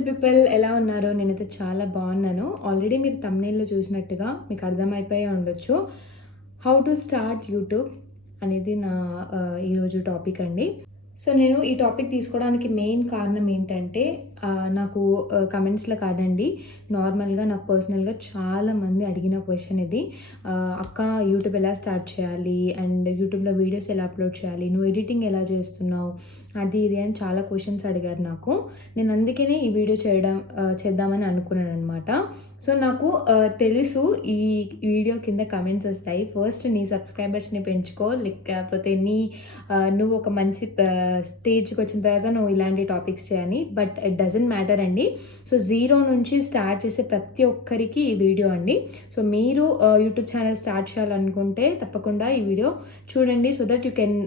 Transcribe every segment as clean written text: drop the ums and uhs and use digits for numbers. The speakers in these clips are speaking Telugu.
బిజీ పీపుల్ ఎలా ఉన్నారు? నేనైతే చాలా బాగున్నాను. ఆల్రెడీ మీరు థంబ్‌నెయిల్‌లో చూసినట్టుగా మీకు అర్థమైపోయే ఉండొచ్చు. హౌ టు స్టార్ట్ యూట్యూబ్ అనేది నా ఈరోజు టాపిక్ అండి. సో, నేను ఈ టాపిక్ తీసుకోవడానికి మెయిన్ కారణం ఏంటంటే నాకు కమెంట్స్‌లో కాదండి, నార్మల్‌గా నాకు పర్సనల్‌గా చాలామంది అడిగిన క్వెషన్ ఇది. "అక్క, యూట్యూబ్ ఎలా స్టార్ట్ చేయాలి? అండ్ యూట్యూబ్‌లో వీడియోస్ ఎలా అప్‌లోడ్ చేయాలి? నువ్వు ఎడిటింగ్ ఎలా చేస్తున్నావు?" అది ఇది అని చాలా క్వెషన్స్ అడిగారు నాకు. నేను అందుకనే ఈ వీడియో చేద్దామని అనుకున్నాననమాట. సో, నాకు తెలుసు ఈ వీడియో కింద కమెంట్స్ వస్తాయి. ఫస్ట్ నీ సబ్స్క్రైబర్స్‌ని పెంచుకో, లేకపోతే నువ్వు ఒక మంచి స్టేజ్‌కి వచ్చిన తర్వాత నువ్వు ఇలాంటి టాపిక్స్ చేయని. బట్ ఇట్ డజంట్ మ్యాటర్ అండి. సో, జీరో నుంచి స్టార్ట్ చేసే ప్రతి ఒక్కరికి ఈ వీడియో అండి. సో, మీరు యూట్యూబ్ ఛానల్ స్టార్ట్ చేయాలనుకుంటే తప్పకుండా ఈ వీడియో చూడండి. So that you can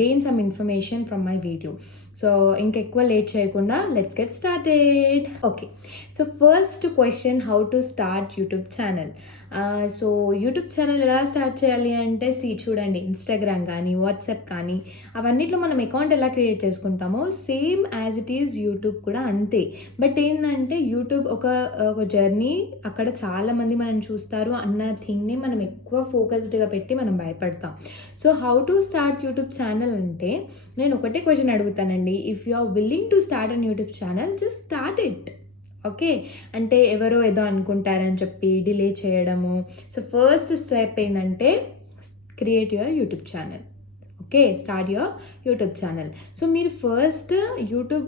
gain some information from my video. So, ఇంకెక్కువ లేట్ చేయకుండా let's get started. Okay. So, first question, how to start YouTube channel. So, YouTube channel ఎలా స్టార్ట్ చేయాలి అంటే, చూడండి, ఇన్స్టాగ్రామ్ కానీ, వాట్సాప్ కానీ, అవన్నిట్లో మనం అకౌంట్ ఎలా క్రియేట్ చేసుకుంటామో same as it is YouTube కూడా అంతే. బట్ ఏంటంటే యూట్యూబ్ ఒక జర్నీ. అక్కడ చాలామంది మనం చూస్తారు అన్న థింగ్ని మనం ఎక్కువ ఫోకస్డ్గా పెట్టి మనం భయపడతాం. So, how to start YouTube channel అంటే నేను ఒకటే క్వశ్చన్ అడుగుతానండి. If you are willing to start an YouTube channel, just start it. Okay. అంటే ఎవరో ఏదో అనుకుంటారని చెప్పి డిలే చేయడము. సో, ఫస్ట్ స్టెప్ ఏంటంటే create your YouTube channel. Okay, start your YouTube channel. So, మీరు ఫస్ట్ యూట్యూబ్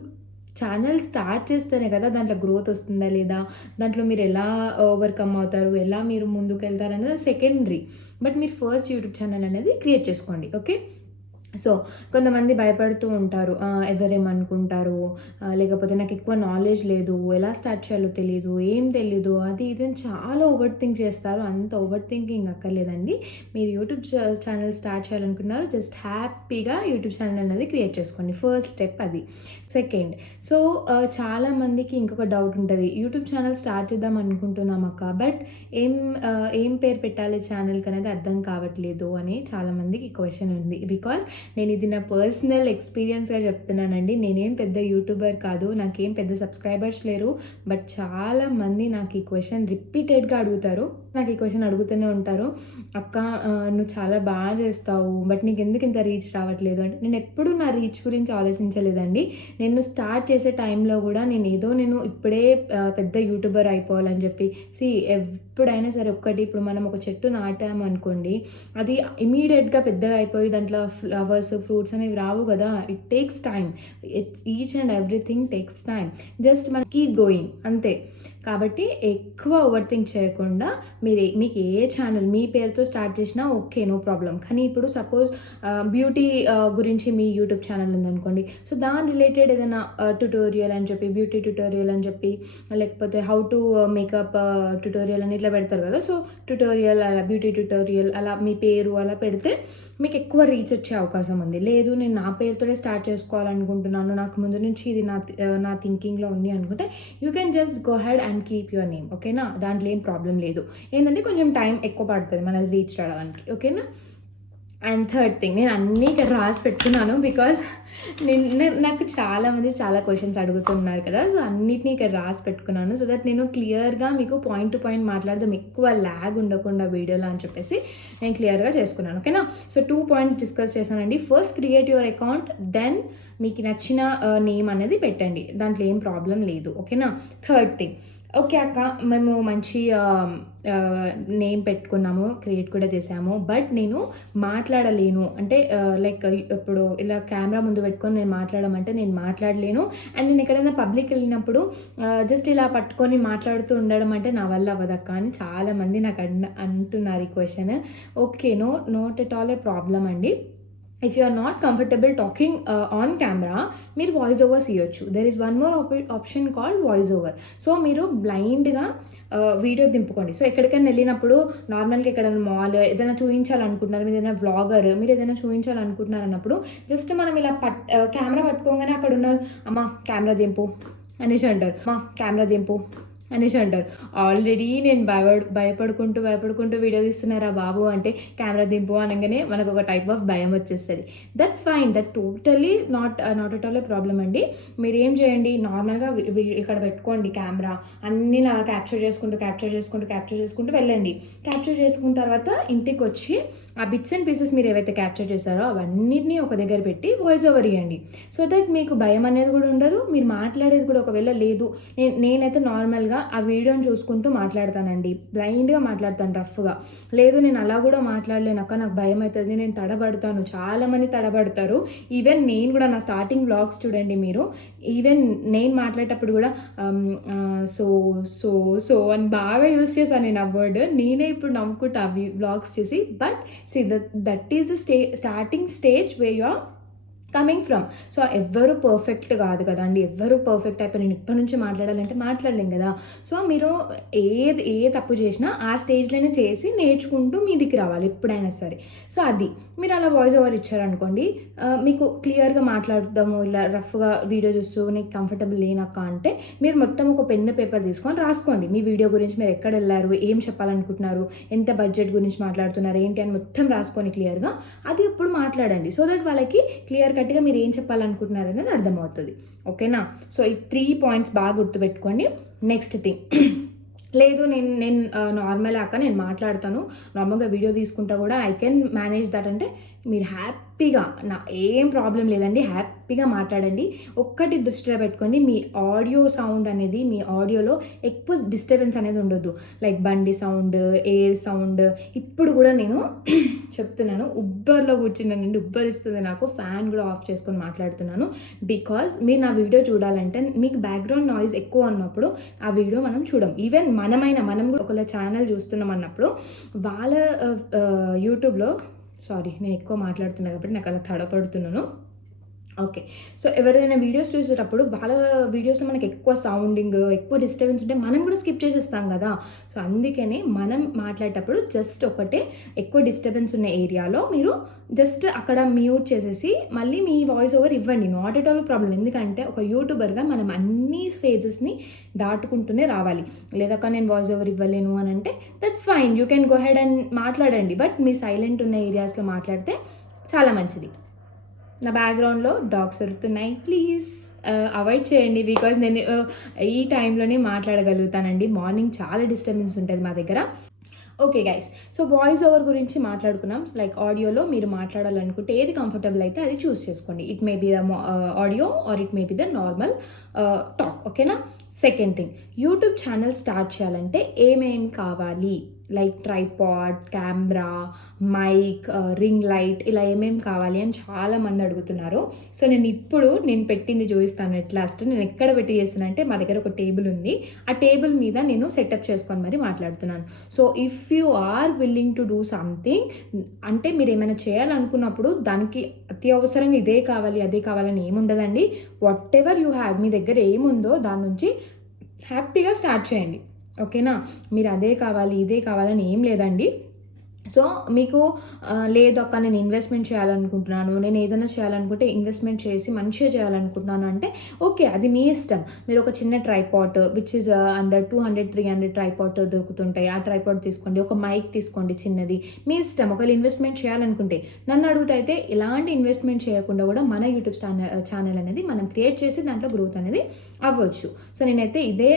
ఛానల్ స్టార్ట్ చేస్తేనే కదా దాంట్లో గ్రోత్ వస్తుందా లేదా, దాంట్లో మీరు ఎలా ఓవర్కమ్ అవుతారు, ఎలా మీరు ముందుకు వెళ్తారు అనేది సెకండరీ. బట్ మీరు ఫస్ట్ యూట్యూబ్ ఛానల్ అనేది క్రియేట్ చేసుకోండి. ఓకే. సో, కొంతమంది భయపడుతూ ఉంటారు. ఎవరేమనుకుంటారు, లేకపోతే నాకు ఎక్కువ నాలెడ్జ్ లేదు, ఎలా స్టార్ట్ చేయాలో తెలీదు, ఏం తెలీదు, అది ఇది అని చాలా ఓవర్ థింక్ చేస్తారు. అంత ఓవర్ థింకింగ్ అక్కర్లేదండి. మీరు యూట్యూబ్ ఛానల్ స్టార్ట్ చేయాలనుకున్నారు, జస్ట్ హ్యాపీగా యూట్యూబ్ ఛానల్ అనేది క్రియేట్ చేసుకోండి. ఫస్ట్ స్టెప్ అది. సెకండ్, సో చాలామందికి ఇంకొక డౌట్ ఉంటుంది. యూట్యూబ్ ఛానల్ స్టార్ట్ చేద్దాం అనుకుంటున్నాం అక్క, బట్ ఏం పేరు పెట్టాలి ఛానల్కి అనేది అర్థం కావట్లేదు అని చాలామందికి క్వశ్చన్ ఉంది. బికాజ్ నేను ఇది నా పర్సనల్ ఎక్స్పీరియన్స్గా చెప్తున్నానండి. నేనేం పెద్ద యూట్యూబర్ కాదు, నాకేం పెద్ద సబ్స్క్రైబర్స్ లేరు. బట్ చాలామంది నాకు ఈ క్వశ్చన్ రిపీటెడ్గా అడుగుతారు. నాకు ఈ క్వశ్చన్ అడుగుతూనే ఉంటారు. అక్క, నువ్వు చాలా బాగా చేస్తావు, బట్ నీకు ఎందుకు ఇంత రీచ్ రావట్లేదు అంటే, నేను ఎప్పుడూ నా రీచ్ గురించి ఆలోచించలేదండి. నేను స్టార్ట్ చేసే టైంలో కూడా నేను ఇప్పుడే పెద్ద యూట్యూబర్ అయిపోవాలని చెప్పి ఎప్పుడైనా సరే ఇప్పుడు మనం ఒక చెట్టు నాటాము అనుకోండి, అది ఇమీడియట్గా పెద్దగా అయిపోయి దాంట్లో ఫ్లవర్స్, ఫ్రూట్స్ అనేవి రావు కదా. It takes time. Each and everything takes time. Just మనం కీప్ గోయింగ్ అంతే. కాబట్టి ఎక్కువ ఓవర్ థింక్ చేయకుండా మీకు ఏ ఛానల్ మీ పేరుతో స్టార్ట్ చేసినా ఓకే, నో ప్రాబ్లం. కానీ ఇప్పుడు సపోజ్ బ్యూటీ గురించి మీ యూట్యూబ్ ఛానల్ ఉందనుకోండి. సో, దాని రిలేటెడ్ ఏదైనా ట్యుటోరియల్ అని చెప్పి, బ్యూటీ ట్యుటోరియల్ అని చెప్పి, లేకపోతే హౌ టు మేకప్ ట్యుటోరియల్ అని ఇట్లా పెడతారు కదా. సో, ట్యుటోరియల్ అలా, బ్యూటీ ట్యుటోరియల్ అలా మీ పేరు అలా పెడితే మీకు ఎక్కువ రీచ్ వచ్చే అవకాశం ఉంది. లేదు, నేను నా పేరుతోనే స్టార్ట్ చేసుకోవాలనుకుంటున్నాను, నాకు ముందు నుంచి ఇది నా థింకింగ్లో ఉంది అనుకుంటే, you can just go head and keep your name. ఓకేనా, దాంట్లో ఏం ప్రాబ్లం లేదు. ఏంటంటే కొంచెం టైం ఎక్కువ పడుతుంది మనది రీచ్ రావడానికి. ఓకేనా. అండ్ థర్డ్ థింగ్, నేను అన్నీ ఇక్కడ రాసి పెట్టుకున్నాను. బికాజ్ నాకు చాలామంది చాలా క్వశ్చన్స్ అడుగుతున్నారు కదా. సో, అన్నిటినీ ఇక్కడ రాసి పెట్టుకున్నాను. సో దట్ నేను క్లియర్గా మీకు పాయింట్ టు పాయింట్ మాట్లాడదాం, ఎక్కువ ల్యాగ్ ఉండకుండా వీడియోలో అని చెప్పేసి నేను క్లియర్గా చేసుకున్నాను. ఓకేనా. సో, 2 పాయింట్స్ డిస్కస్ చేశానండి. First, create your account. Then మీకు నచ్చిన నేమ్ అనేది పెట్టండి, దాంట్లో ఏం ప్రాబ్లం లేదు. ఓకేనా. థర్డ్ థింగ్, ఓకే అక్క, మేము మంచి నేమ్ పెట్టుకున్నాము, క్రియేట్ కూడా చేసాము, బట్ నేను మాట్లాడలేను అంటే లైక్ ఇప్పుడు ఇలా కెమెరా ముందు పెట్టుకొని నేను మాట్లాడమంటే నేను మాట్లాడలేను. అండ్ నేను ఎక్కడైనా పబ్లిక్ వెళ్ళినప్పుడు జస్ట్ ఇలా పట్టుకొని మాట్లాడుతూ ఉండడం అంటే నా వల్ల అవ్వదక్క అని చాలామంది నాకు అంటున్నారు ఈ question. Okay, not at all a problem అండి. If you are not comfortable talking on camera, మీరు వాయిస్ ఓవర్స్ ఇవ్వచ్చు. There is one more option called voice over. So, మీరు బ్లైండ్గా వీడియో దింపుకోండి. సో, ఎక్కడికైనా వెళ్ళినప్పుడు నార్మల్గా ఎక్కడైనా మాల్ ఏదైనా చూపించాలనుకుంటున్నారు, మీరు ఏదైనా వ్లాగర్, మీరు ఏదైనా చూపించాలనుకుంటున్నారు అన్నప్పుడు జస్ట్ మనం ఇలా కెమెరా పట్టుకోగానే అక్కడ ఉన్నారు, అమ్మ కెమెరా దింపు అనేసి అంటారు, అమ్మ కెమెరా దింపు అనేసి అంటారు. ఆల్రెడీ నేను భయపడుకుంటూ వీడియో తీస్తున్నారా బాబు అంటే కెమెరా దింపు అనగానే మనకు ఒక టైప్ ఆఫ్ భయం వచ్చేస్తుంది. That's fine, that totally not at all a problem అండి. మీరు ఏం చేయండి, నార్మల్గా ఇక్కడ పెట్టుకోండి కెమెరా, అన్నీ నా క్యాప్చర్ చేసుకుంటూ వెళ్ళండి. క్యాప్చర్ చేసుకున్న తర్వాత ఇంటికి వచ్చి ఆ బిట్స్ అండ్ పీసెస్ మీరు ఏవైతే క్యాప్చర్ చేశారో అవన్నిటినీ ఒక దగ్గర పెట్టి వాయిస్ ఓవర్ ఇవ్వండి. సో దట్ మీకు భయం అనేది కూడా ఉండదు. మీరు మాట్లాడేది కూడా ఒకవేళ లేదు, నేనైతే నార్మల్గా ఆ వీడియోని చూసుకుంటూ మాట్లాడతానండి, బ్లైండ్గా మాట్లాడతాను, రఫ్గా. లేదు నేను అలా కూడా మాట్లాడలేనక్క, నాకు భయం అవుతుంది, నేను తడబడతాను, చాలామంది తడబడతారు. ఈవెన్ నేను కూడా నా స్టార్టింగ్ వ్లాగ్స్ చూడండి మీరు, ఈవెన్ నేను మాట్లాడేటప్పుడు కూడా సో సో సో అని బాగా యూస్ చేశాను నేను ఆ వర్డ్. నేనే ఇప్పుడు నమ్ముకుంటా అవి వ్లాగ్స్ చేసి. But see that is the starting stage where you are coming from. So ఎవ్వరు పర్ఫెక్ట్ కాదు కదండి, ఎవ్వరు పర్ఫెక్ట్ అయిపోయి నేను ఇప్పటి నుంచి మాట్లాడాలంటే మాట్లాడలేం కదా. సో మీరు ఏ తప్పు చేసినా ఆ స్టేజ్లోనే చేసి నేర్చుకుంటూ మీదికి రావాలి ఎప్పుడైనా సరే. సో అది మీరు అలా వాయిస్ ఓవర్ ఇచ్చారనుకోండి, మీకు క్లియర్గా మాట్లాడదాము. ఇలా రఫ్గా వీడియో చూస్తూ నీకు కంఫర్టబుల్ లేనక్క అంటే మీరు మొత్తం ఒక పెన్ పేపర్ తీసుకొని రాసుకోండి. మీ వీడియో గురించి మీరు ఎక్కడ వెళ్ళారు, ఏం చెప్పాలనుకుంటున్నారు, ఎంత బడ్జెట్ గురించి మాట్లాడుతున్నారు, ఏంటి అని మొత్తం రాసుకొని క్లియర్గా అది ఇప్పుడు మాట్లాడండి. సో దట్ వాళ్ళకి క్లియర్ కట్గా మీరు ఏం చెప్పాలనుకుంటున్నారు అనేది అర్థమవుతుంది. ఓకేనా? సో ఈ 3 పాయింట్స్ బాగా గుర్తుపెట్టుకోండి. నెక్స్ట్ థింగ్, లేదు నేను నార్మల్ అక్క నేను మాట్లాడతాను, నార్మల్గా వీడియో తీసుకుంటా కూడా ఐ కెన్ మేనేజ్ దట్ అంటే మీరు హ్యాపీగా, ఏం ప్రాబ్లం లేదండి, హ్యాపీగా మాట్లాడండి. ఒక్కటి దృష్టిలో పెట్టుకోండి, మీ ఆడియో సౌండ్ అనేది, మీ ఆడియోలో ఎక్కువ డిస్టర్బెన్స్ అనేది ఉండొద్దు. లైక్ బండి సౌండ్, ఎయిర్ సౌండ్. ఇప్పుడు కూడా నేను చెప్తున్నాను, ఉబ్బర్లో కూర్చున్నానండి, ఉబ్బరిస్తుంది నాకు, ఫ్యాన్ కూడా ఆఫ్ చేసుకొని మాట్లాడుతున్నాను. బికాజ్ మీరు నా వీడియో చూడాలంటే మీకు బ్యాక్గ్రౌండ్ నాయిస్ ఎక్కువ ఉన్నప్పుడు ఆ వీడియో మనం చూడం. ఈవెన్ మనం కూడా ఒకళ్ళ ఛానల్ చూస్తున్నాం అన్నప్పుడు వాళ్ళ యూట్యూబ్లో, సారీ నేను ఎక్కువ మాట్లాడుతున్నాను కాబట్టి నాకు అలా తడపడుతున్నాను. ఓకే, సో ఎవరైనా వీడియోస్ చూసేటప్పుడు వాళ్ళ వీడియోస్లో మనకి ఎక్కువ సౌండింగ్, ఎక్కువ డిస్టర్బెన్స్ ఉంటే మనం కూడా స్కిప్ చేసేస్తాం కదా. సో అందుకనే మనం మాట్లాడేటప్పుడు జస్ట్ ఒకటే ఎక్కువ డిస్టర్బెన్స్ ఉన్న ఏరియాలో మీరు జస్ట్ అక్కడ మ్యూట్ చేసేసి మళ్ళీ మీ వాయిస్ ఓవర్ ఇవ్వండి. Not at all problem. ఎందుకంటే ఒక యూట్యూబర్గా మనం అన్ని ఫేజెస్ని దాటుకుంటూనే రావాలి. లేదాక నేను వాయిస్ ఓవర్ ఇవ్వలేను అని అంటే that's fine, you can go head and మాట్లాడండి. బట్ మీ సైలెంట్ ఉన్న ఏరియాస్లో మాట్లాడితే చాలా మంచిది. నా బ్యాక్గ్రౌండ్లో డాగ్స్ దొరుకుతున్నాయి, ప్లీజ్ అవాయిడ్ చేయండి. బికాజ్ నేను ఈ టైంలోనే మాట్లాడగలుగుతానండి. మార్నింగ్ చాలా డిస్టర్బెన్స్ ఉంటుంది మా దగ్గర. Okay guys, so voice over గురించి మాట్లాడుకున్నాం. లైక్ ఆడియోలో మీరు మాట్లాడాలనుకుంటే ఏది కంఫర్టబుల్ అయితే అది చూస్ చేసుకోండి. It may be the audio or it may be the normal talk. ఓకేనా? Second thing, YouTube channel start చేయాలంటే ఏమేమి కావాలి, like tripod, camera, mic, ring light, ఇలా ఏమేమి కావాలి అని చాలామంది అడుగుతున్నారు. సో నేను పెట్టింది చూపిస్తాను. ఎట్లాస్ట్ నేను ఎక్కడ పెట్టి చేస్తున్నా అంటే మా దగ్గర ఒక టేబుల్ ఉంది. ఆ టేబుల్ మీద నేను సెటప్ చేసుకొని మరి మాట్లాడుతున్నాను. So if you are willing to do something, అంటే మీరు ఏమైనా చేయాలనుకున్నప్పుడు దానికి అత్యవసరంగా ఇదే కావాలి అదే కావాలని ఏముండదండి. వాట్ ఎవర్ యూ హ్యావ్, మీ దగ్గర ఏముందో దాని నుంచి హ్యాపీగా స్టార్ట్ చేయండి. ఓకేనా? మీరు అదే కావాలి ఇదే కావాలని ఏం లేదండి. సో మీకు లేదు అక్క నేను ఇన్వెస్ట్మెంట్ చేయాలనుకుంటున్నాను, నేను ఏదైనా చేయాలనుకుంటే ఇన్వెస్ట్మెంట్ చేసి మంచిగా చేయాలనుకుంటున్నాను అంటే ఓకే, అది మీ ఇష్టం. మీరు ఒక చిన్న tripod which is under 200-300 tripod దొరుకుతుంటాయి, ఆ ట్రైపాడ్ తీసుకోండి. ఒక మైక్ తీసుకోండి చిన్నది, మీ ఇష్టం. ఒకవేళ ఇన్వెస్ట్మెంట్ చేయాలనుకుంటే, నన్ను అడిగితే అయితే ఎలాంటి ఇన్వెస్ట్మెంట్ చేయకుండా కూడా మన యూట్యూబ్ ఛానల్ అనేది మనం క్రియేట్ చేసి దాంట్లో గ్రోత్ అనేది అవ్వచ్చు. సో నేనైతే ఇదే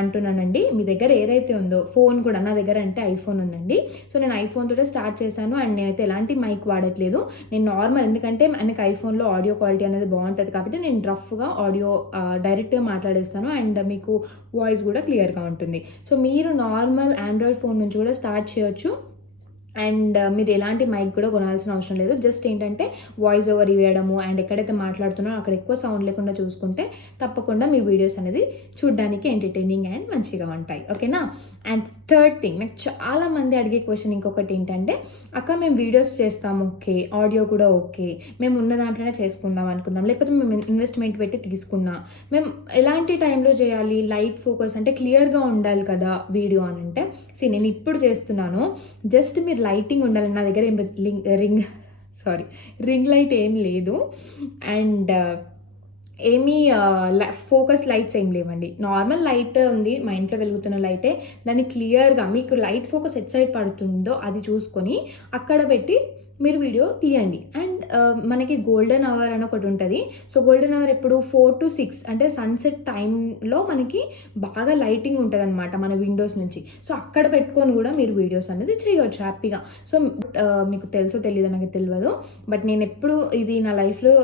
అంటున్నానండి. మీ దగ్గర ఏదైతే ఉందో, ఫోన్ కూడా నా దగ్గర అంటే ఐఫోన్ ఉందండి. సో నేను ఐఫోన్ తోటే స్టార్ట్ చేశాను అండ్ నేనైతే ఎలాంటి మైక్ వాడట్లేదు. నేను నార్మల్, ఎందుకంటే మనకి ఐఫోన్లో ఆడియో క్వాలిటీ అనేది బాగుంటుంది కాబట్టి నేను రఫ్గా ఆడియో డైరెక్ట్గా మాట్లాడేస్తాను అండ్ మీకు వాయిస్ కూడా క్లియర్గా ఉంటుంది. సో మీరు నార్మల్ ఆండ్రాయిడ్ ఫోన్ నుంచి కూడా స్టార్ట్ చేయొచ్చు. అండ్ మీరు ఎలాంటి మైక్ కూడా కొనాల్సిన అవసరం లేదు. జస్ట్ ఏంటంటే వాయిస్ ఓవర్ ఇవ్వడము అండ్ ఎక్కడైతే మాట్లాడుతున్నారో అక్కడ ఎక్కువ సౌండ్ లేకుండా చూసుకుంటే తప్పకుండా మీ వీడియోస్ అనేది చూడడానికి ఎంటర్టైనింగ్ అండ్ మంచిగా ఉంటాయి. ఓకేనా? అండ్ థర్డ్ థింగ్, నాకు చాలామంది అడిగే క్వశ్చన్ ఇంకొకటి ఏంటంటే, అక్క మేము వీడియోస్ చేస్తాము, ఓకే, ఆడియో కూడా ఓకే, మేము ఉన్న దాంట్లోనే చేసుకుందాం అనుకున్నాం, లేకపోతే మేము ఇన్వెస్ట్మెంట్ పెట్టి తీసుకున్నా, మేము ఎలాంటి టైంలో చేయాలి, లైట్ ఫోకస్ అంటే క్లియర్గా ఉండాలి కదా వీడియో అని అంటే, నేను ఇప్పుడు చేస్తున్నాను, జస్ట్ మీరు లైటింగ్ ఉండాలి. నా దగ్గర ఏం రింగ్ లైట్ ఏం లేదు. అండ్ ఏమీ ఫోకస్ లైట్స్ ఏం లేవండి. నార్మల్ లైట్ ఉంది. మా ఇంట్లో వెలుగుతున్న లైటే. దాన్ని క్లియర్‌గా మీకు లైట్ ఫోకస్ ఎటు సైడ్ పడుతుందో అది చూసుకొని అక్కడ పెట్టి మీరు వీడియో తీయండి. అండ్ మనకి గోల్డెన్ అవర్ అని ఒకటుంటది. సో, గోల్డెన్ అవర్ ఎప్పుడు 4-6 అంటే సన్‌సెట్ టైంలో మనకి బాగా లైటింగ్ ఉంటదనమాట మన విండోస్ నుంచి. సో, అక్కడ పెట్టుకొని గూడా మీరు వీడియోస్ అనేది చేయొచ్చు హ్యాపీగా. సో, మీకు తెలుసో తెలీదో నాకు తెలవదు. బట్ నేనెప్పుడు ఇది నా లైఫ్‌లో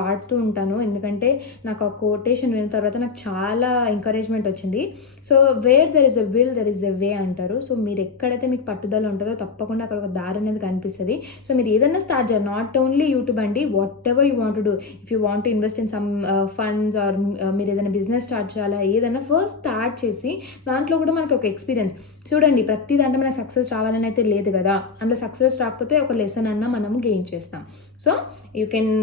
వాడుతూ ఉంటాను. ఎందుకంటే నాకు ఆ కొటేషన్ విన్న తర్వాత నాకు చాలా ఎంకరేజ్‌మెంట్ వచ్చింది. So, where there is a will there is a way అంటారు. సో, మీరు ఎక్కడైతే మీకు పట్టుదల ఉంటదో తప్పకుండా అక్కడ ఒక దారి అనేది కనిపిస్తది. సో, మీరు ఏదైనా స్టార్ట్ చేయాలి. నాట్ ఓన్లీ యూట్యూబ్ అండి. Whatever you want to do. If you want to invest in some funds or మీరు ఏదైనా బిజినెస్ స్టార్ట్ చేయాలా, ఏదైనా ఫస్ట్ స్టార్ట్ చేసి దాంట్లో కూడా మనకి ఒక ఎక్స్పీరియన్స్ చూడండి. ప్రతి దాంట్లో మనకు సక్సెస్ రావాలని అయితే లేదు కదా. అందులో సక్సెస్ రాకపోతే ఒక లెసన్ అన్నా మనము గెయిన్ చేస్తాం. సో, యూ కెన్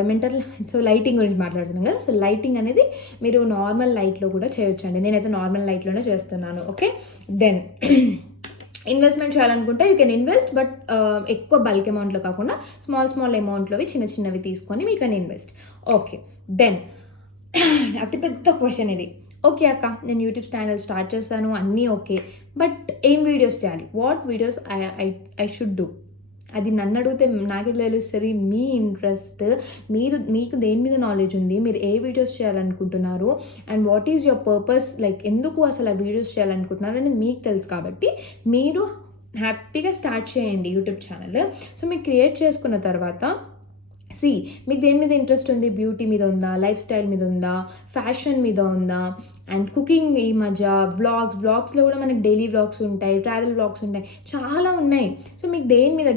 ఏమంటారు, సో లైటింగ్ గురించి మాట్లాడుతున్నాం కదా. సో, లైటింగ్ అనేది మీరు నార్మల్ లైట్లో కూడా చేయొచ్చండి. నేనైతే నార్మల్ లైట్లోనే చేస్తున్నాను. ఓకే, దెన్ ఇన్వెస్ట్మెంట్ చేయాలనుకుంటే యూ కెన్ ఇన్వెస్ట్, బట్ ఎక్కువ బల్క్ అమౌంట్లో కాకుండా స్మాల్ అమౌంట్లోవి చిన్నవి తీసుకొని మీ కెన్ ఇన్వెస్ట్. ఓకే, దెన్ అతిపెద్ద క్వశ్చన్ ఇది. ఓకే అక్క, నేను యూట్యూబ్ ఛానల్ స్టార్ట్ చేస్తాను, అన్నీ ఓకే, బట్ ఏం వీడియోస్ చేయాలి? What videos I should do? అది నన్ను అడిగితే నాకెట్లా తెలుస్తుంది? మీ ఇంట్రెస్ట్, మీకు దేని మీద నాలెడ్జ్ ఉంది, మీరు ఏ వీడియోస్ చేయాలనుకుంటున్నారు, and what is your purpose, like ఎందుకు అసలు ఆ వీడియోస్ చేయాలనుకుంటున్నారు అనేది మీకు తెలుసు కాబట్టి మీరు హ్యాపీగా స్టార్ట్ చేయండి యూట్యూబ్ ఛానల్. సో, మీరు క్రియేట్ చేసుకున్న తర్వాత మీకు దేని మీద ఇంట్రెస్ట్ ఉంది? బ్యూటీ మీద ఉందా, లైఫ్ స్టైల్ మీద ఉందా, ఫ్యాషన్ మీద ఉందా, అండ్ కుకింగ్, ఈ మధ్య వ్లాగ్స్లో కూడా మనకి డైలీ వ్లాగ్స్ ఉంటాయి, ట్రావెల్ వ్లాగ్స్ ఉంటాయి, చాలా ఉన్నాయి. సో, మీకు దేని మీద,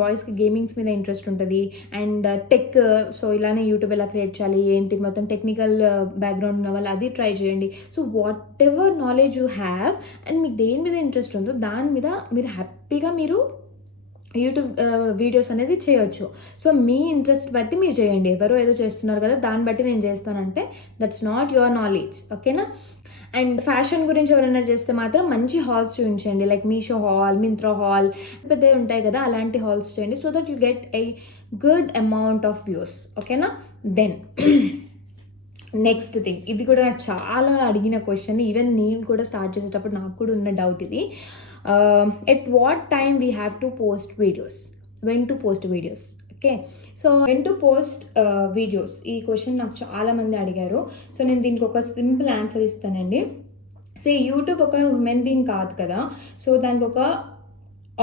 బాయ్స్కి గేమింగ్స్ మీద ఇంట్రెస్ట్ ఉంటుంది, అండ్ టెక్, సో ఇలానే యూట్యూబ్ ఎలా క్రియేట్ చేయాలి ఏంటి మొత్తం టెక్నికల్ బ్యాక్గ్రౌండ్ ఉన్న వాళ్ళు అది ట్రై చేయండి. So, what ever knowledge you have and మీకు దేని మీద ఇంట్రెస్ట్ ఉందో దాని మీద మీరు హ్యాపీగా మీరు యూట్యూబ్ వీడియోస్ అనేది చేయొచ్చు. సో, మీ ఇంట్రెస్ట్ బట్టి మీరు చేయండి. ఎవరో ఏదో చేస్తున్నారు కదా దాన్ని బట్టి నేను చేస్తానంటే దట్స్ నాట్ యువర్ నాలెడ్జ్. ఓకేనా? అండ్ ఫ్యాషన్ గురించి ఎవరైనా చేస్తే మాత్రం మంచి హాల్స్ చూపించండి. Like Meesho hall, Myntra hall, పెద్దవి ఉంటాయి కదా, అలాంటి హాల్స్ చేయండి. So that you get a good amount of views. ఓకేనా? దెన్ నెక్స్ట్ థింగ్, ఇది కూడా నాకు చాలా అడిగిన క్వశ్చన్. ఈవెన్ నేను కూడా స్టార్ట్ చేసేటప్పుడు నాకు కూడా ఉన్న డౌట్ ఇది. At what time we have to post videos, when to post videos. Okay, so when to post videos, ఈ క్వశ్చన్ నాకు చాలామంది అడిగారు. సో, నేను దీనికి ఒక సింపుల్ ఆన్సర్ ఇస్తానండి. యూట్యూబ్ ఒక హ్యూమన్ బీయింగ్ కాదు కదా. సో, దానికి ఒక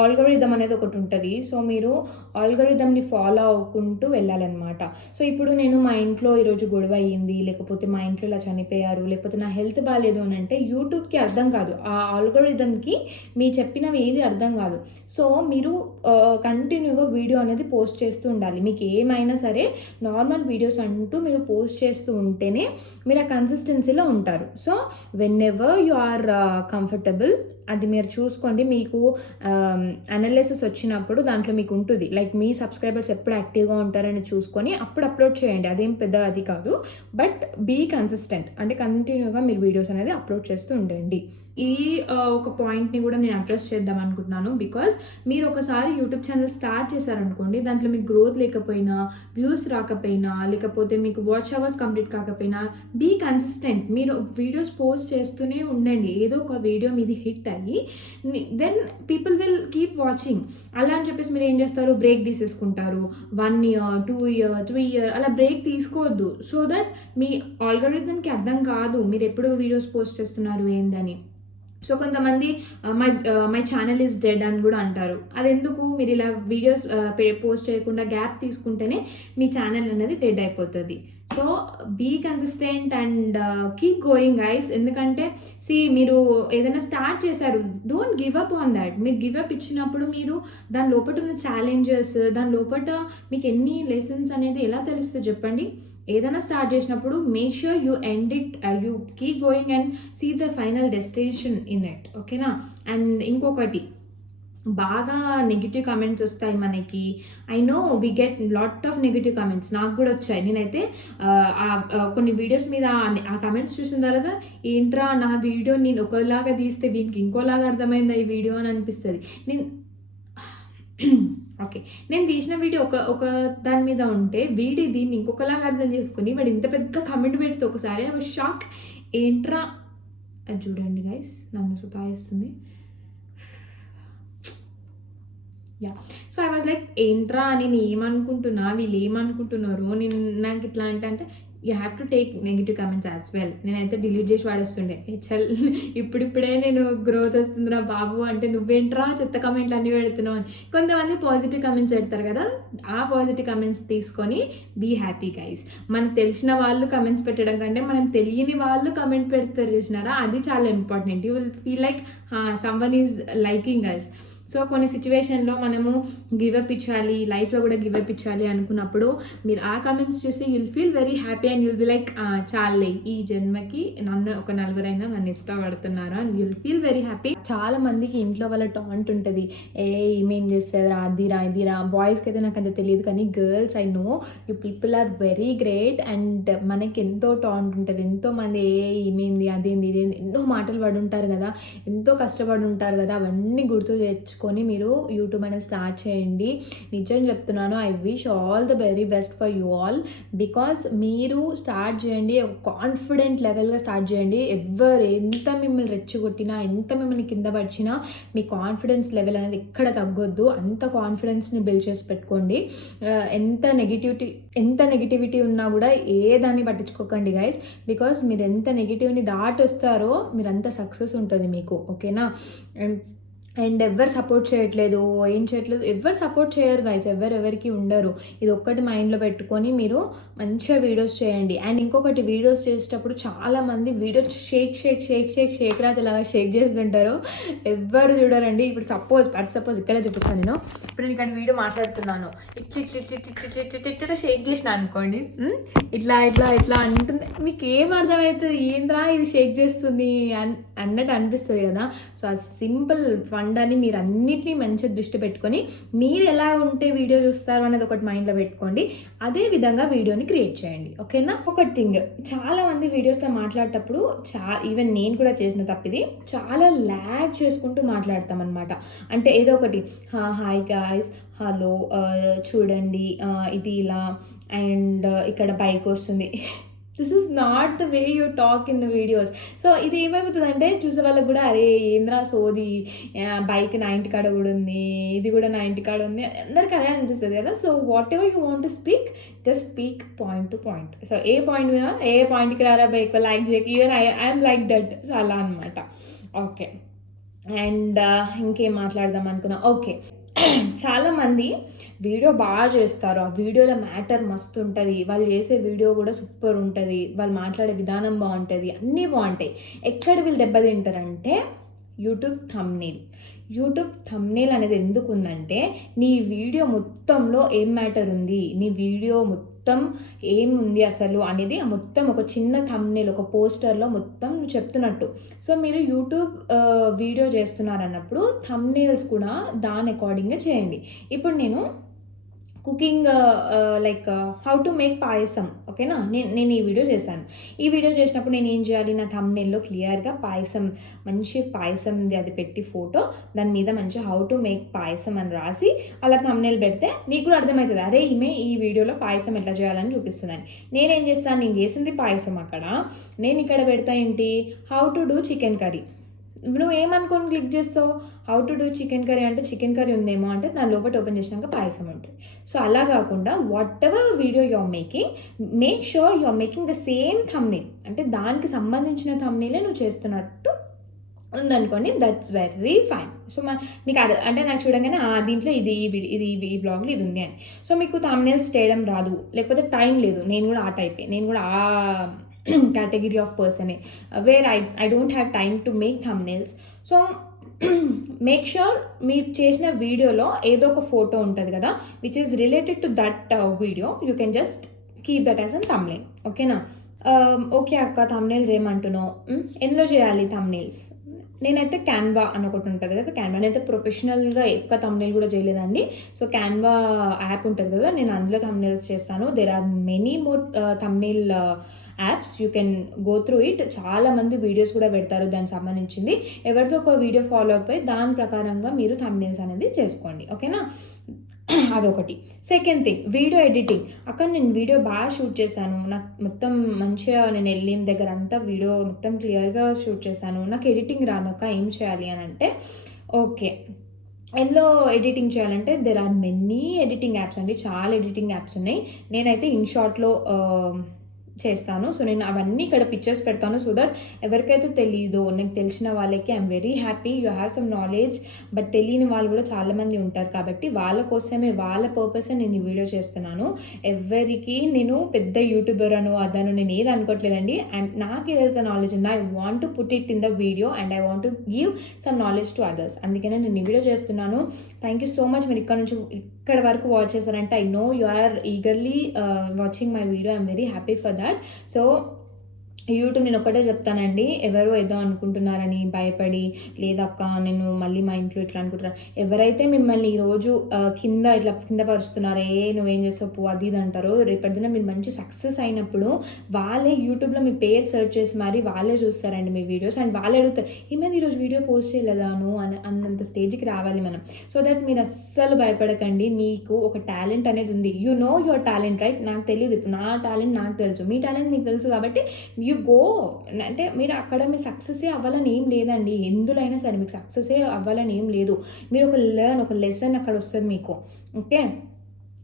ఆల్గోరిథం అనేది ఒకటి ఉంటుంది. సో, మీరు ఆల్గోరిథంని ఫాలో అవ్వుకుంటూ వెళ్ళాలన్నమాట. సో, ఇప్పుడు నేను మా ఇంట్లో ఈరోజు గొడవ అయ్యింది, లేకపోతే మా ఇంట్లో ఇలా చనిపోయారు, లేకపోతే నా హెల్త్ బాగాలేదు అని అంటే యూట్యూబ్కి అర్థం కాదు, ఆ ఆల్గోరిథంకి మీ చెప్పినవి ఏవి అర్థం కాదు. సో, మీరు కంటిన్యూగా వీడియో అనేది పోస్ట్ చేస్తూ ఉండాలి. మీకు ఏమైనా సరే నార్మల్ వీడియోస్ అంటూ మీరు పోస్ట్ చేస్తూ ఉంటేనే మీరు ఆ కన్సిస్టెన్సీలో ఉంటారు. So, whenever you are comfortable అది మీరు చూసుకోండి. మీకు అనాలిసిస్ వచ్చినప్పుడు దాంట్లో మీకు ఉంటుంది, లైక్ మీ సబ్స్క్రైబర్స్ ఎప్పుడు యాక్టివ్గా ఉంటారని చూసుకొని అప్పుడు అప్లోడ్ చేయండి. అదేం పెద్ద అది కాదు, బట్ బీ కన్సిస్టెంట్, అంటే కంటిన్యూగా మీరు వీడియోస్ అనేది అప్లోడ్ చేస్తూ ఉండండి. ఈ ఒక పాయింట్ని కూడా నేను అడ్రస్ చేద్దాం అనుకుంటున్నాను. బికాజ్ మీరు ఒకసారి యూట్యూబ్ ఛానల్ స్టార్ట్ చేశారనుకోండి, దాంట్లో మీకు గ్రోత్ లేకపోయినా, వ్యూస్ రాకపోయినా, లేకపోతే మీకు వాచ్ అవర్స్ కంప్లీట్ కాకపోయినా, బీ కన్సిస్టెంట్. మీరు వీడియోస్ పోస్ట్ చేస్తూనే ఉండండి. ఏదో ఒక వీడియో మీది హిట్ అయ్యి then people will keep watching. అలా అని చెప్పేసి మీరు ఏం చేస్తారు, బ్రేక్ తీసేసుకుంటారు. 1 year, 2 year, 3 year అలా బ్రేక్ తీసుకోవద్దు. సో దట్ మీ ఆల్గోరిథంకి అర్థం కాదు మీరు ఎప్పుడు వీడియోస్ పోస్ట్ చేస్తున్నారు ఏందని. సో, కొంతమంది మై ఛానల్ ఈజ్ డెడ్ అని కూడా అంటారు. అది ఎందుకు? మీరు ఇలా వీడియోస్ పోస్ట్ చేయకుండా గ్యాప్ తీసుకుంటేనే మీ ఛానల్ అనేది డెడ్ అయిపోతుంది. So, be consistent and keep going guys. ఎందుకంటే మీరు ఏదైనా స్టార్ట్ చేశారు, don't give up on that. మీరు గివ్ అప్ ఇచ్చినప్పుడు మీరు దాని లోపల ఉన్న ఛాలెంజెస్, దాని లోపల మీకు ఎన్ని లెసన్స్ అనేది ఎలా తెలుస్తుంది చెప్పండి. ఏదైనా స్టార్ట్ చేసినప్పుడు make sure you end it, you keep going and see the final destination in it. ఓకేనా? అండ్ ఇంకొకటి, బాగా నెగిటివ్ కామెంట్స్ వస్తాయి మనకి. I know we get lot of negative comments, నాకు కూడా వచ్చాయి. నేనైతే కొన్ని వీడియోస్ మీద ఆ కామెంట్స్ చూసిన తర్వాత ఏంట్రా నా వీడియో నేను ఒకలాగా తీస్తే వీనికి ఇంకోలాగా అర్థమైందా ఈ వీడియో అని అనిపిస్తుంది. ఓకే. నేను తీసిన వీడియో ఒక దాని మీద ఉంటే వీడు దీన్ని ఇంకొకలాగా అర్థం చేసుకొని వాడు ఇంత పెద్ద కామెంట్ పెడితే ఒకసారి ఐ వాజ్ షాక్. ఏంట్రా అది చూడండి గైస్, నన్ను సతాయిస్తుంది. Yeah, so I was like ఏంట్రా నేను ఏమనుకుంటున్నా, వీళ్ళు ఏమనుకుంటున్నారు, నేను నాకు ఇట్లా అంటే you have to take negative comments as well. నేనైతే డిలీట్ చేసి వాడేస్తుండే. చల్ ఇప్పుడిప్పుడే నేను గ్రోత్ వస్తుందిరా బాబు అంటే నువ్వేంట్రా చెత్త కమెంట్లు అన్నీ పెడుతున్నావు అని. కొంతమంది పాజిటివ్ కమెంట్స్ పెడతారు కదా, ఆ పాజిటివ్ కమెంట్స్ తీసుకొని బీ హ్యాపీ గైస్. మనకు తెలిసిన వాళ్ళు కమెంట్స్ పెట్టడం కంటే మనం తెలియని వాళ్ళు కమెంట్ పెడతారు చూసినారా, అది చాలా important. You will feel like someone is liking us. So కొన్ని సిచ్యువేషన్లో మనము గివప్ ఇచ్చాలి, లైఫ్లో కూడా గివప్ ఇచ్చాలి అనుకున్నప్పుడు మీరు ఆ కమెంట్స్ చూసి you'll feel very happy and you'll be like చాలే ఈ జన్మకి నన్ను ఒక నలుగురైనా నన్ను ఇష్టపడుతున్నారు and you'll feel very happy. చాలా మందికి ఇంట్లో వాళ్ళ టాంట్ ఉంటుంది, ఏమేం చేస్తారా అదిరా ఇదిరా. బాయ్స్కి అయితే నాకు అంత తెలియదు, కానీ girls I know you people are very great and మనకి ఎంతో టాంట్ ఉంటుంది. ఎంతోమంది ఏమేంది అదేంది ఇదేంది ఎన్నో మాటలు పడి ఉంటారు కదా, ఎంతో కష్టపడి ఉంటారు కదా, అవన్నీ గుర్తు తెచ్చుకొని మీరు యూట్యూబ్ అనేది స్టార్ట్ చేయండి. నిజం చెప్తున్నాను, I wish all the very best for you all. Because మీరు స్టార్ట్ చేయండి, ఒక కాన్ఫిడెంట్ లెవెల్గా స్టార్ట్ చేయండి. ఎవరు ఎంత మిమ్మల్ని రెచ్చగొట్టినా, ఎంత మిమ్మల్ని కింద పడిచినా మీ కాన్ఫిడెన్స్ లెవెల్ అనేది ఎక్కడ తగ్గొద్దు. అంత కాన్ఫిడెన్స్ని బిల్డ్ చేసి పెట్టుకోండి. ఎంత నెగిటివిటీ ఉన్నా కూడా ఏ దాన్ని పట్టించుకోకండి గైస్. బికాస్ మీరు ఎంత నెగిటివ్ని దాటి వస్తారో మీరు అంత సక్సెస్ ఉంటుంది మీకు, ఓకేనా. అండ్ ఎవరు సపోర్ట్ చేయట్లేదు, ఏం చేయట్లేదు, ఎవరు సపోర్ట్ చేయరు గైస్, ఎవరికి ఉండరు. ఇది ఒక్కటి మైండ్లో పెట్టుకొని మీరు మంచిగా వీడియోస్ చేయండి. అండ్ ఇంకొకటి, వీడియోస్ చేసేటప్పుడు చాలామంది వీడియోస్ షేక్ రాజ్ అలాగా షేక్ చేస్తుంటారు, ఎవ్వరు చూడరండి. ఇప్పుడు సపోజ్ ఇక్కడే చూపిస్తాను నేను. ఇప్పుడు నేను ఇక్కడ వీడియో మాట్లాడుతున్నాను, ఇట్లా షేక్ చేసిన అనుకోండి, ఇట్లా అంటుంది, మీకు ఏం అర్థమవుతుంది, ఏంద్రా ఇది షేక్ చేస్తుంది అన్నట్టు అనిపిస్తుంది కదా. సో ఆ సింపుల్ ఫండ్ అని మీరు అన్నిటినీ మంచిగా దృష్టి పెట్టుకొని మీరు ఎలా ఉంటే వీడియో చూస్తారు అనేది ఒకటి మైండ్లో పెట్టుకోండి. అదే విధంగా వీడియోని క్రియేట్ చేయండి, ఓకేనా. ఒక థింగ్, చాలా మంది వీడియోస్లో మాట్లాడేటప్పుడు ఈవెన్ నేను కూడా చేసిన తప్పిది, చాలా ల్యాగ్ చేసుకుంటూ మాట్లాడతాం అనమాట. అంటే ఏదో ఒకటి హాయ్ గాయ్స్, హలో చూడండి ఇది ఇలా, అండ్ ఇక్కడ బైక్ వస్తుంది. This is not the way you talk in the videos. So ఇది ఏమైపోతుందంటే చూసే వాళ్ళకి కూడా అరే ఏంద్రా సోది, బైక్ నా ఇంటి కాడ కూడా ఉంది, ఇది కూడా నా ఇంటి కాడ ఉంది, అందరికి అదే అనిపిస్తుంది కదా. So what ever you want to speak, just speak point to point. So A point మీద ఏ పాయింట్కి రారా బైక్ లైక్ చేయక, even I'm like that. So అలా అనమాట, ఓకే. అండ్ ఇంకేం మాట్లాడదాం అనుకున్నా, ఓకే. చాలామంది వీడియో బాగా చేస్తారు, ఆ వీడియోలో మ్యాటర్ మస్తు ఉంటుంది, వాళ్ళు చేసే వీడియో కూడా సూపర్ ఉంటుంది, వాళ్ళు మాట్లాడే విధానం బాగుంటుంది, అన్నీ బాగుంటాయి. ఎక్కడ వీళ్ళు దెబ్బతింటారంటే యూట్యూబ్ థంబ్నెయిల్ అనేది ఎందుకు ఉందంటే, నీ వీడియో మొత్తంలో ఏం మ్యాటర్ ఉంది, నీ వీడియో మొత్తం ఏముంది అసలు అనేది మొత్తం ఒక చిన్న థంబ్నెయిల్, ఒక పోస్టర్లో మొత్తం నువ్వు చెప్తున్నట్టు. సో మీరు యూట్యూబ్ వీడియో చేస్తున్నారన్నప్పుడు థంబ్నెయిల్స్ కూడా దాని అకార్డింగ్గా చేయండి. ఇప్పుడు నేను cooking like how to make payasam, ఓకేనా. నేను ఈ వీడియో చేశాను. ఈ వీడియో చేసినప్పుడు నేను ఏం చేయాలి, నా థంబ్నెయిల్లో క్లియర్గా మంచి పాయసంది అది పెట్టి ఫోటో, దాని మీద మంచిగా హౌ టు మేక్ పాయసం అని రాసి అలా థంబ్నెయిల్ పెడితే నీకు కూడా అర్థమవుతుంది, అరే ఈమె ఈ వీడియోలో పాయసం ఎట్లా చేయాలని చూపిస్తుందని. నేనేం చేస్తాను, నేను చేసింది పాయసం, అక్కడ నేను ఇక్కడ పెడతా ఏంటి, how to do chicken curry. నువ్వు ఏమనుకొని క్లిక్ చేస్తావు, how to do chicken curry అంటే చికెన్ కర్రీ ఉందేమో అంటే దాని లోపల ఓపెన్ చేసినాక పాయసం ఉంటుంది. సో అలా కాకుండా whatever video you are making, make sure you are making the same thumbnail, అంటే దానికి సంబంధించిన థంబ్నెయిలే నువ్వు చేస్తున్నట్టు ఉందనుకోండి, దట్స్ వెరీ ఫైన్. సో మీకు అంటే నాకు చూడగానే దీంట్లో ఈ బ్లాగ్లో ఇది ఉంది అని. సో మీకు థంబ్నెయిల్స్ చేయడం రాదు, లేకపోతే టైం లేదు, నేను కూడా ఆ టైపే, నేను కూడా ఆ category of person where I don't have time to make thumbnails. So make sure మీరు చేసిన వీడియోలో ఏదో ఒక ఫోటో ఉంటుంది కదా, which is related to that video, you can just keep that as an thumbnail, ఓకేనా. ఓకే అక్క థంబ్నెయిల్ చేయమంటున్నావు, ఎందులో చేయాలి థంబ్నెయిల్స్? నేనైతే క్యాన్వా అని ఒకటి ఉంటుంది కదా, క్యాన్వా నేనైతే ప్రొఫెషనల్గా ఎక్కువ థంబ్నెయిల్ కూడా చేయలేదండి. సో క్యాన్వా యాప్ ఉంటుంది కదా, నేను అందులో థంబ్నెయిల్స్ చేస్తాను. There are many more thumbnail apps, you can go through it. చాలామంది వీడియోస్ కూడా పెడతారు దానికి సంబంధించింది. ఎవరితో ఒక వీడియో ఫాలో అయిపోయి దాని ప్రకారంగా మీరు థంబ్నెయిల్స్ అనేది చేసుకోండి, ఓకేనా. అదొకటి. Second thing video editing. అక్క నేను వీడియో బాగా షూట్ చేశాను. నాకు మొత్తం మంచిగా నేను వెళ్ళిన దగ్గర అంతా వీడియో మొత్తం క్లియర్‌గా షూట్ చేశాను. నాకు ఎడిటింగ్ రాదక్క ఏం చేయాలి అని అంటే, ఓకే. ఎందులో ఎడిటింగ్ చేయాలంటే there are many editing apps అండి. చాలా ఎడిటింగ్ యాప్స్ ఉన్నాయి. నేనైతే ఇన్‌షాట్‌లో చేస్తాను. సో, నేను అవన్నీ ఇక్కడ పిక్చర్స్ పెడతాను. సో దట్ ఎవరికైతే తెలీదో, నాకు తెలిసిన వాళ్ళకి I'm very happy you have some knowledge. But తెలియని వాళ్ళు కూడా చాలామంది ఉంటారు కాబట్టి వాళ్ళ కోసమే, వాళ్ళ పర్పసే నేను ఈ వీడియో చేస్తున్నాను. ఎవరికి నేను పెద్ద యూట్యూబర్ అను అదను నేను ఏది అనుకోవట్లేదండి. నాకు ఏదైతే నాలెడ్జ్ ఉందో I want to put it in the video and I want to give some knowledge to others. అందుకనే నేను ఈ వీడియో చేస్తున్నాను. Thank you so much. మీరు ఇక్కడ వరకు వాచ్ చేశారంటే I know you are eagerly watching my video. I'm very happy for that. So YouTube నేను ఒకటే చెప్తానండి, ఎవరో ఏదో అనుకుంటున్నారని భయపడి, లేదక్క నేను మళ్ళీ మా ఇంట్లో ఇట్లా అనుకుంటున్నారు. ఎవరైతే మిమ్మల్ని ఈరోజు కింద పరుస్తున్నారో, నువ్వేం చేస్తావు పో అది ఇది అంటారో, రేపటిదిన మీరు మంచి సక్సెస్ అయినప్పుడు వాళ్ళే యూట్యూబ్లో మీ పేరు సెర్చ్ చేసి మరి వాళ్ళే చూస్తారండి మీ వీడియోస్. అండ్ వాళ్ళే అడుగుతారు, ఏమైనా ఈరోజు వీడియో పోస్ట్ చేయలేదాను అన్నంత స్టేజ్కి రావాలి మనం. సో దట్ మీరు అస్సలు భయపడకండి. మీకు ఒక టాలెంట్ అనేది ఉంది. You know your talent right. నాకు తెలియదు, ఇప్పుడు నా టాలెంట్ నాకు తెలుసు, మీ టాలెంట్ మీకు తెలుసు. కాబట్టి గో అంటే మీరు అక్కడ మీ సక్సెసే అవ్వాలని ఏం లేదండి. ఎందులో అయినా సరే మీకు సక్సెసే అవ్వాలని ఏం లేదు. మీరు ఒక లెసన్ అక్కడ వస్తుంది మీకు. ఓకే,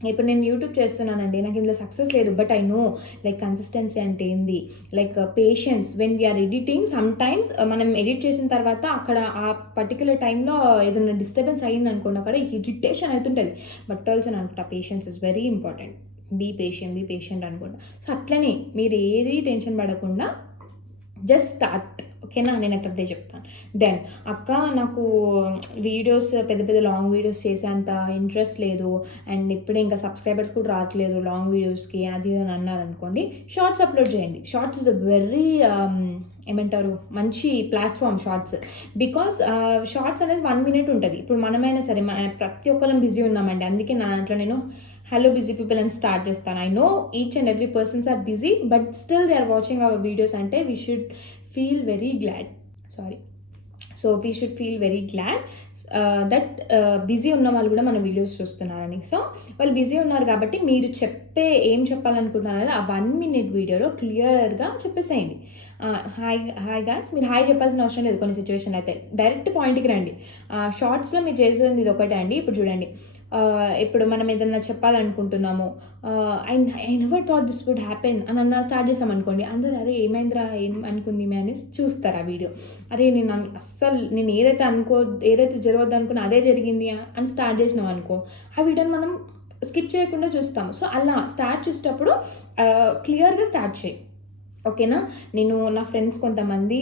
ఇప్పుడు నేను యూట్యూబ్ చేస్తున్నానండి, నాకు ఇందులో సక్సెస్ లేదు. But I know like consistency అంటే ఏంది, like patience. When we're editing sometimes మనం ఎడిట్ చేసిన తర్వాత అక్కడ ఆ పర్టికులర్ టైంలో ఏదైనా డిస్టర్బెన్స్ అయ్యింది అనుకోండి, అక్కడ ఇరిటేషన్ అవుతుంటుంది. బట్ ఆల్సో అనుకుంటా patience is very important. Be patient అనుకుంటా. సో అట్లనే మీరు ఏది టెన్షన్ పడకుండా జస్ట్ స్టార్ట్. ఓకేనా, నేను అదే చెప్తాను. దెన్ అక్క నాకు వీడియోస్ పెద్ద లాంగ్ వీడియోస్ చేసేంత ఇంట్రెస్ట్ లేదు అండ్ ఇప్పుడే ఇంకా సబ్స్క్రైబర్స్ కూడా రావట్లేదు లాంగ్ వీడియోస్కి అది అని అన్నారు అనుకోండి, షార్ట్స్ అప్లోడ్ చేయండి. షార్ట్స్ ఇస్ అ వెరీ ఏమంటారు మంచి ప్లాట్ఫామ్ షార్ట్స్. బికాస్ షార్ట్స్ అనేది 1 minute ఉంటుంది. ఇప్పుడు మనమైనా సరే ప్రతి ఒక్కరం బిజీ ఉన్నామండి. అందుకే నా దాంట్లో నేను హలో బిజీ పీపుల్ అని స్టార్ట్ చేస్తాను. I know each and every persons are busy but still they are watching our videos. అంటే we should feel very glad. So we should feel very glad that busy ఉన్న వాళ్ళు కూడా మన వీడియోస్ చూస్తున్నారని. సో వాళ్ళు బిజీ ఉన్నారు కాబట్టి మీరు ఏం చెప్పాలనుకుంటున్నారో ఆ 1 minute వీడియోలో క్లియర్గా చెప్పేసేయండి. హాయ్ గాయ్స్, మీరు హాయ్ చెప్పాల్సిన అవసరం లేదు. కొన్ని సిచ్యువేషన్ అయితే డైరెక్ట్ పాయింట్కి రండి. షార్ట్స్లో మీరు చేసేది ఇది ఒకటే అండి. ఇప్పుడు చూడండి, ఇప్పుడు మనం ఏదైనా చెప్పాలనుకుంటున్నాము, I never thought this would happen అని స్టార్ట్ చేసామనుకోండి, అందరూ అరే ఏమైందిరా ఏం అనుకుంది అని చూస్తారు ఆ వీడియో. అరే నేను ఏదైతే జరగద్దు అనుకున్నా అదే జరిగింది అని స్టార్ట్ చేసినాం అనుకో, ఆ వీడియోని మనం స్కిప్ చేయకుండా చూస్తాము. సో అలా స్టార్ట్ చేసేటప్పుడు క్లియర్గా స్టార్ట్ చేయి. ఓకేనా, నేను నా ఫ్రెండ్స్ కొంతమంది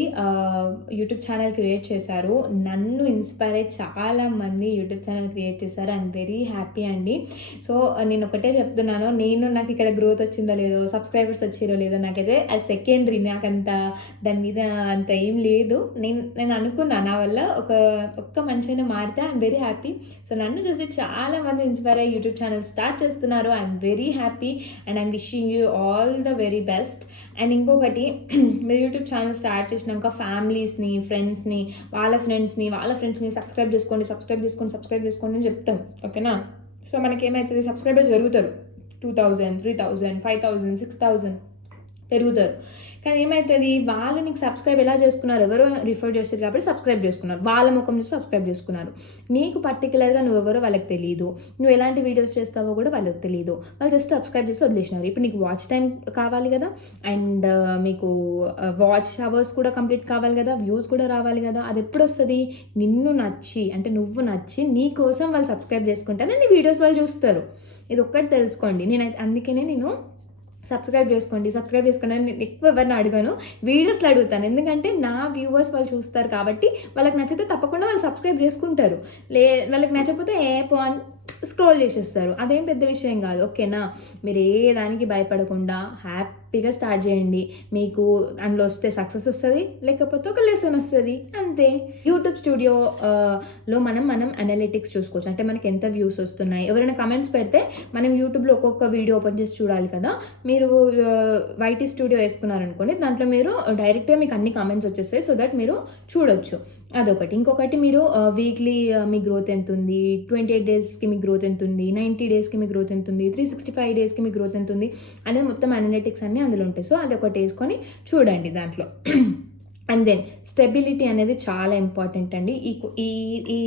యూట్యూబ్ ఛానల్ క్రియేట్ చేశారు. నన్ను ఇన్స్పైర్ అయ్యి చాలామంది యూట్యూబ్ ఛానల్ క్రియేట్ చేశారు. ఐఎమ్ వెరీ హ్యాపీ అండి. సో నేను ఒకటే చెప్తున్నాను, నాకు ఇక్కడ గ్రోత్ వచ్చిందో లేదో, సబ్స్క్రైబర్స్ వచ్చిరో లేదో నాకైతే అది సెకండరీ. నాకంత దాని మీద అంత ఏం లేదు. నేను అనుకున్నా నా వల్ల ఒక్క మంచిగా మారితే ఐఎమ్ వెరీ హ్యాపీ. సో నన్ను చూసి చాలామంది ఇన్స్పైర్ అయ్యి యూట్యూబ్ ఛానల్ స్టార్ట్ చేస్తున్నారు. I'm very happy and I'm wishing you all the very best. And ఇంకొకటి, మీరు యూట్యూబ్ ఛానల్ స్టార్ట్ చేసినాక ఫ్యామిలీస్ని వాళ్ళ ఫ్రెండ్స్ని సబ్స్క్రైబ్ చేసుకోండి అని చెప్తాం. ఓకేనా, సో మనకేమవుతుంది, సబ్స్క్రైబర్స్ పెరుగుతారు. 2000, 3000, 5000, 6000 పెరుగుతారు. కానీ ఏమవుతుంది, వాళ్ళు నీకు సబ్స్క్రైబ్ ఎలా చేసుకున్నారు, ఎవరో రిఫర్ చేస్తారు కాబట్టి సబ్స్క్రైబ్ చేసుకున్నారు, వాళ్ళ ముఖం చూసి సబ్స్క్రైబ్ చేసుకున్నారు. నీకు పర్టికులర్గా నువ్వెవరో వాళ్ళకి తెలియదు, నువ్వు ఎలాంటి వీడియోస్ చేస్తావో కూడా వాళ్ళకి తెలియదు. వాళ్ళు జస్ట్ సబ్స్క్రైబ్ చేసి వదిలేసినారు. ఇప్పుడు నీకు వాచ్ టైం కావాలి కదా, అండ్ మీకు వాచ్ అవర్స్ కూడా కంప్లీట్ కావాలి కదా, వ్యూస్ కూడా రావాలి కదా. అది ఎప్పుడు వస్తుంది, నువ్వు నచ్చి నీ కోసం వాళ్ళు సబ్స్క్రైబ్ చేసుకుంటేనే నీ వీడియోస్ వాళ్ళు చూస్తారు. ఇది ఒక్కటి తెలుసుకోండి. అందుకనే నేను సబ్స్క్రైబ్ చేసుకోండి అని నేను ఎక్కువ ఎవరిని అడిగాను, వీడియోస్లో అడుగుతాను. ఎందుకంటే నా వ్యూవర్స్ వాళ్ళు చూస్తారు కాబట్టి వాళ్ళకి నచ్చితే తప్పకుండా వాళ్ళు సబ్స్క్రైబ్ చేసుకుంటారు. వాళ్ళకి నచ్చకపోతే స్క్రోల్ చేసేస్తారు. అదేం పెద్ద విషయం కాదు. ఓకేనా, మీరు ఏ దానికి భయపడకుండా హ్యాపీగా స్టార్ట్ చేయండి. మీకు అందులో వస్తే సక్సెస్ వస్తుంది, లేకపోతే ఒక లెసన్ వస్తుంది, అంతే. యూట్యూబ్ స్టూడియోలో మనం అనలిటిక్స్ చూసుకోవచ్చు. అంటే మనకి ఎంత వ్యూస్ వస్తున్నాయి, ఎవరైనా కమెంట్స్ పెడితే మనం యూట్యూబ్లో ఒక్కొక్క వీడియో ఓపెన్ చేసి చూడాలి కదా. మీరు వైటీ స్టూడియో వేసుకున్నారనుకోండి, దాంట్లో మీరు డైరెక్ట్గా మీకు అన్ని కమెంట్స్ వచ్చేస్తాయి, సో దట్ మీరు చూడొచ్చు. అదొకటి. ఇంకొకటి మీరు వీక్లీ మీ గ్రోత్ ఎంత ఉంది, 28 డేస్కి మీ గ్రోత్ ఎంత ఉంది, 90 డేస్కి మీ గ్రోత్ ఎంత ఉంది, 365 డేస్కి మీ గ్రోత్ ఎంత ఉంది అనేది మొత్తం అనలిటిక్స్ అన్నీ అందులో ఉంటాయి. సో అది ఒకటి వేసుకొని చూడండి దాంట్లో. అండ్ దెన్ స్టెబిలిటీ అనేది చాలా ఇంపార్టెంట్ అండి. ఈ ఈ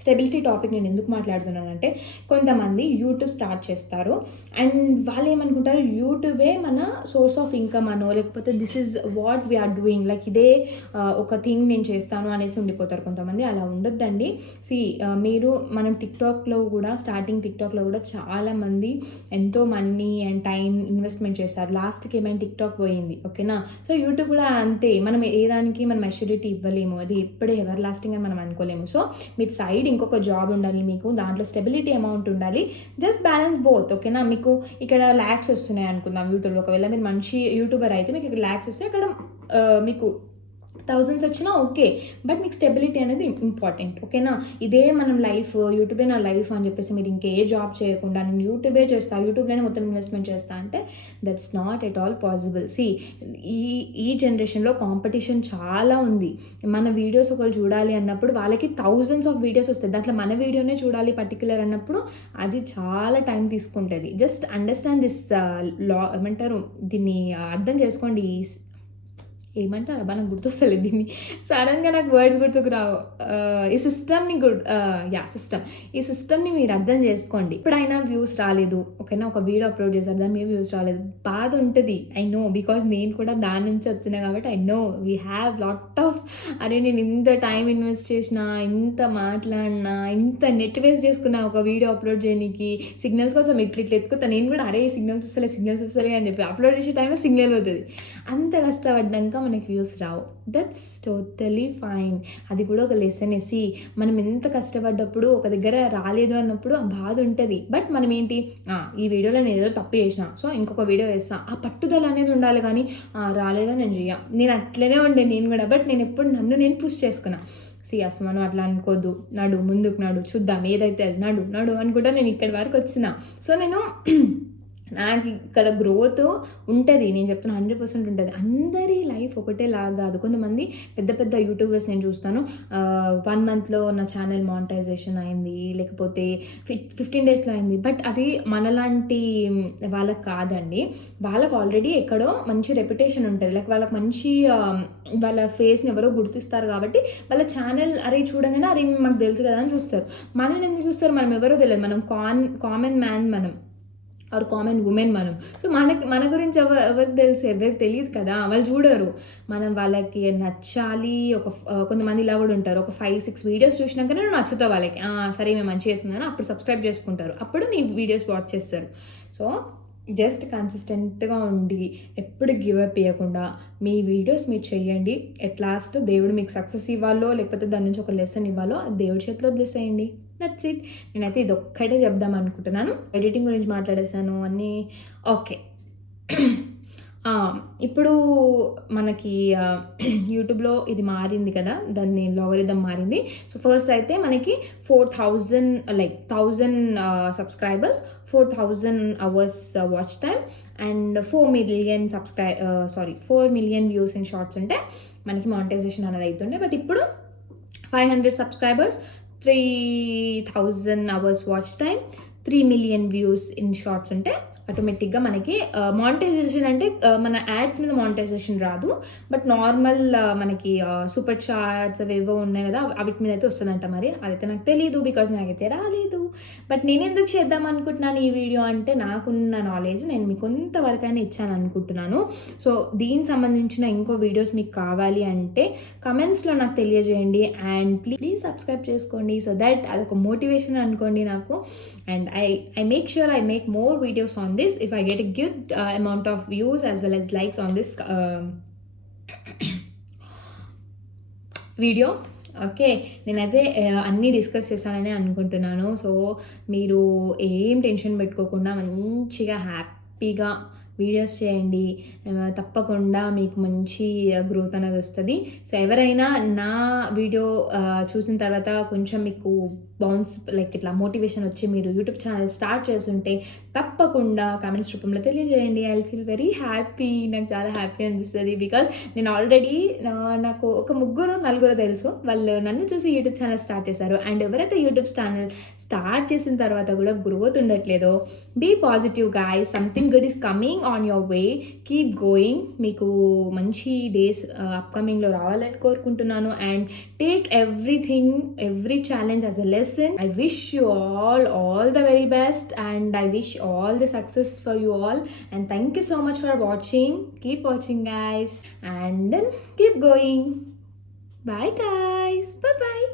స్టెబిలిటీ టాపిక్ నేను ఎందుకు మాట్లాడుతున్నానంటే, కొంతమంది యూట్యూబ్ స్టార్ట్ చేస్తారు అండ్ వాళ్ళు ఏమనుకుంటారు, యూట్యూబే మన సోర్స్ ఆఫ్ ఇన్కమ్ అనో, లేకపోతే this is what we're doing, like ఇదే ఒక థింగ్ నేను చేస్తాను అనేసి ఉండిపోతారు కొంతమంది. అలా ఉండొద్దండి. మీరు మనం స్టార్టింగ్ టిక్టాక్లో కూడా చాలామంది ఎంతో మనీ అండ్ టైం ఇన్వెస్ట్మెంట్ చేస్తారు. లాస్ట్కి ఏమైనా టిక్టాక్ పోయింది, ఓకేనా. సో యూట్యూబ్ కూడా అంతే. మనం ఏ దానికి మనం మెచ్యూరిటీ ఇవ్వలేము, అది ఎప్పుడే ఎవర్ లాస్టింగ్ అని మనం అనుకోలేము. సో మీరు సైడ్ ఇంకొక జాబ్ ఉండాలి, మీకు దాంట్లో స్టెబిలిటీ అమౌంట్ ఉండాలి. జస్ట్ బ్యాలెన్స్ బోత్, ఓకేనా. మీకు ఇక్కడ ల్యాక్స్ వస్తున్నాయి అనుకుందాం యూట్యూబ్లో. ఒకవేళ మీరు మంచి యూట్యూబర్ అయితే మీకు ఇక్కడ ల్యాక్స్ వస్తే అక్కడ మీకు థౌజండ్స్ వచ్చినా ఓకే, బట్ మీకు స్టెబిలిటీ అనేది ఇంపార్టెంట్, ఓకేనా. ఇదే మనం లైఫ్, యూట్యూబే నా లైఫ్ అని చెప్పేసి మీరు ఇంకే జాబ్ చేయకుండా నేను యూట్యూబే చేస్తా, యూట్యూబ్లోనే మొత్తం ఇన్వెస్ట్మెంట్ చేస్తా అంటే that's not at all possible. ఈ జనరేషన్లో కాంపిటీషన్ చాలా ఉంది. మన వీడియోస్ ఒకరు చూడాలి అన్నప్పుడు వాళ్ళకి థౌజండ్స్ ఆఫ్ వీడియోస్ వస్తాయి, దాంట్లో మన వీడియోనే చూడాలి పర్టికులర్ అన్నప్పుడు అది చాలా టైం తీసుకుంటుంది. జస్ట్ అండర్స్టాండ్ దిస్ లా, ఏమంటారు దీన్ని అర్థం చేసుకోండి. ఏమంటారు అబ్బా, నాకు గుర్తొస్తలేదు దీన్ని, సడన్గా నాకు వర్డ్స్ గుర్తుకు రావు. ఈ సిస్టమ్ని ఈ సిస్టమ్ని మీరు అర్థం చేసుకోండి. ఇప్పుడైనా వ్యూస్ రాలేదు, ఓకేనా, ఒక వీడియో అప్లోడ్ చేశారు, దాని మీద వ్యూస్ రాలేదు, బాధ ఉంటుంది. ఐ నో, బికాజ్ నేను కూడా దాని నుంచి వచ్చినా కాబట్టి I know we have lot of, అరే నేను ఇంత టైం ఇన్వెస్ట్ చేసిన, ఇంత మాట్లాడినా, ఇంత నెట్ వేస్ట్ చేసుకున్నా ఒక వీడియో అప్లోడ్ చేయడానికి, సిగ్నల్స్ కోసం ఇట్లా ఎత్తుకుతా నేను కూడా. అరే సిగ్నల్స్ వస్తలే అని చెప్పి అప్లోడ్ చేసే టైంలో సిగ్నల్ అవుతుంది. అంత కష్టపడ్డాక మనకి views Rao, that's totally fine. అది కూడా ఒక లెసన్ వేసి, మనం ఎంత కష్టపడ్డప్పుడు ఒక దగ్గర రాలేదు అన్నప్పుడు ఆ బాధ ఉంటుంది. బట్ మనం ఏంటి, ఈ వీడియోలో నేను ఏదో తప్పు చేసిన, సో ఇంకొక వీడియో వేస్తాను, ఆ పట్టుదల అనేది ఉండాలి. కానీ రాలేదో నేను అట్లనే ఉండే నేను కూడా. బట్ నేను ఎప్పుడు నన్ను నేను పుష్ చేసుకున్నా. అసలు అట్లా అనుకోద్దు, ముందుకు చూద్దాం, ఏదైతే అది నడు అనుకుంటా నేను ఇక్కడి వరకు వచ్చిన. సో నేను నాకు ఇక్కడ గ్రోత్ ఉంటుంది, నేను చెప్తున్నా 100% ఉంటుంది. అందరి లైఫ్ ఒకటే లాగా కాదు. కొంతమంది పెద్ద యూట్యూబర్స్ నేను చూస్తాను, 1 monthలో నా ఛానల్ మానిటైజేషన్ అయింది, లేకపోతే 15 daysలో అయింది. బట్ అది మనలాంటి వాళ్ళకి కాదండి. వాళ్ళకు ఆల్రెడీ ఎక్కడో మంచి రెప్యుటేషన్ ఉంటుంది, లైక్ వాళ్ళకి మంచి వాళ్ళ ఫేస్ని ఎవరో గుర్తిస్తారు కాబట్టి వాళ్ళ ఛానల్ అరే చూడగానే అరే మాకు తెలుసు కదా అని చూస్తారు. మనల్ని ఎందుకు చూస్తారు, మనం ఎవరో తెలియదు, మనం కామన్ మ్యాన్ మనం, ఆర్ కామన్ ఉమెన్ మనం. సో మన గురించి ఎవరికి తెలుసు, ఎవరికి తెలియదు కదా, వాళ్ళు చూడరు. మనం వాళ్ళకి నచ్చాలి. కొంతమంది ఇలా కూడా ఉంటారు, ఒక 5-6 వీడియోస్ చూసినాకనే నువ్వు నచ్చుతావు వాళ్ళకి, సరే మేము మంచిగా చేస్తున్నాను, అప్పుడు సబ్స్క్రైబ్ చేసుకుంటారు, అప్పుడు నీ వీడియోస్ వాచ్ చేస్తారు. సో జస్ట్ కన్సిస్టెంట్గా ఉండి ఎప్పుడు గివ్ అప్ ఇవ్వకుండా మీ వీడియోస్ మీరు చేయండి. ఎట్ లాస్ట్ దేవుడు మీకు సక్సెస్ ఇవ్వాలో, లేకపోతే దాని నుంచి ఒక లెసన్ ఇవ్వాలో, అది దేవుడి చేతిలో వదిలేసేయండి. That's it. నేనైతే ఇది ఒక్కటే చెప్దాం అనుకుంటున్నాను. ఎడిటింగ్ గురించి మాట్లాడేసాను అన్నీ ఓకే. ఇప్పుడు మనకి యూట్యూబ్లో ఇది మారింది కదా, దాన్ని లాగరిథం మారింది. సో ఫస్ట్ అయితే మనకి 1000 subscribers, 4000 hours watch time and 4 million views in shorts ఉంటే మనకి మానిటైజేషన్ అనేది అవుతుండే. బట్ ఇప్పుడు 500 subscribers, 3000 hours watch time, 3 million views in shorts ఉంటే ఆటోమేటిక్గా మనకి మానిటైజేషన్ అంటే మన యాడ్స్ మీద మానిటైజేషన్ రాదు, బట్ నార్మల్ మనకి సూపర్ చాట్స్ అవి ఏవో ఉన్నాయి కదా, వాటి మీద అయితే వస్తుందంట. మరి అదైతే నాకు తెలీదు, బికాజ్ నాకైతే రాలేదు. బట్ నేను ఎందుకు చేద్దాం అనుకుంటున్నాను ఈ వీడియో అంటే, నాకున్న నాలెడ్జ్ నేను మీకు కొంతవరకైనా ఇచ్చాను అనుకుంటున్నాను. సో దీనికి సంబంధించిన ఇంకో వీడియోస్ మీకు కావాలి అంటే కమెంట్స్లో నాకు తెలియజేయండి అండ్ ప్లీజ్ సబ్స్క్రైబ్ చేసుకోండి. సో దట్ అదొక మోటివేషన్ అనుకోండి నాకు. And I make sure I make more videos on this if I get a good amount of views as well as likes on this video. Okay, నేనైతే అన్నీ డిస్కస్ చేశానని అనుకుంటున్నాను. సో మీరు ఏం టెన్షన్ పెట్టుకోకుండా మంచిగా హ్యాపీగా వీడియోస్ చేయండి. తప్పకుండా మీకు మంచి గ్రోత్ అనేది వస్తుంది. సో ఎవరైనా నా వీడియో చూసిన తర్వాత కొంచెం మీకు బౌన్స్ లైక్ ఇట్లా మోటివేషన్ వచ్చి మీరు యూట్యూబ్ ఛానల్ స్టార్ట్ చేస్తుంటే తప్పకుండా కామెంట్స్ రూపంలో తెలియజేయండి. I feel very happy. నాకు చాలా హ్యాపీ అనిపిస్తుంది. బికాజ్ నేను ఆల్రెడీ నాకు ఒక 3-4 తెలుసు, వాళ్ళు నన్ను చూసి యూట్యూబ్ ఛానల్ స్టార్ట్ చేశారు. అండ్ ఎవరైతే యూట్యూబ్ ఛానల్ స్టార్ట్ చేసిన తర్వాత కూడా గ్రోత్ ఉండట్లేదో, be positive guys, something good is coming on your way, keep going. మీకు మంచి డేస్ అప్కమింగ్లో రావాలని కోరుకుంటున్నాను. And take everything, every challenge as a lesson. I wish you all the very best, and I wish all the success for you all. And thank you so much for watching. Keep watching, guys, and then keep going. Bye, guys. Bye bye.